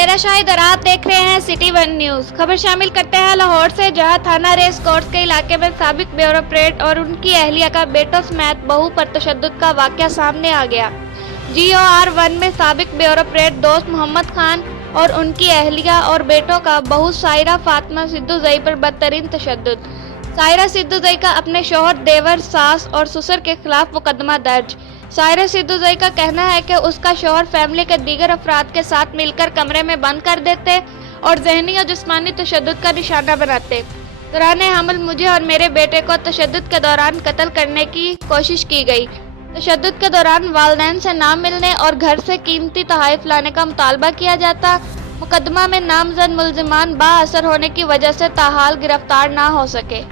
मेरा शाहिद और आप देख रहे हैं सिटी वन न्यूज। खबर शामिल करते हैं लाहौर से, जहां थाना रेस कोर्स के इलाके में साबिक ब्यूरोक्रेट और उनकी अहलिया का बेटों समेत बहू पर तशद्दुद का वाकया सामने आ गया। GOR 1 में साबिक ब्यूरोक्रेट दोस्त मोहम्मद खान और उनकी अहलिया और बेटों का बहू सायरा फातिमा सिद्दूजई पर बदतरीन तशद्दुद। सायरा सिद्दूजई का अपने शौहर, देवर, सास और ससुर के खिलाफ मुकदमा दर्ज। सायरा सिद्दूजई का कहना है कि उसका शौहर फैमिली के दीगर अफराद के साथ मिलकर कमरे में बंद कर देते और ज़हनी और जिस्मानी तशद्दुद का निशाना बनाते। दौरान हमल मुझे और मेरे बेटे को तशद्दुद के दौरान कत्ल करने की कोशिश की गई। तशद्दुद के दौरान वालिदैन से ना मिलने और घर से कीमती तोहफ़े लाने का मुतालबा किया जाता। मुकदमा में नामजद मुल्ज़िमान बाअसर होने की वजह से ताहाल गिरफ्तार ना हो सके।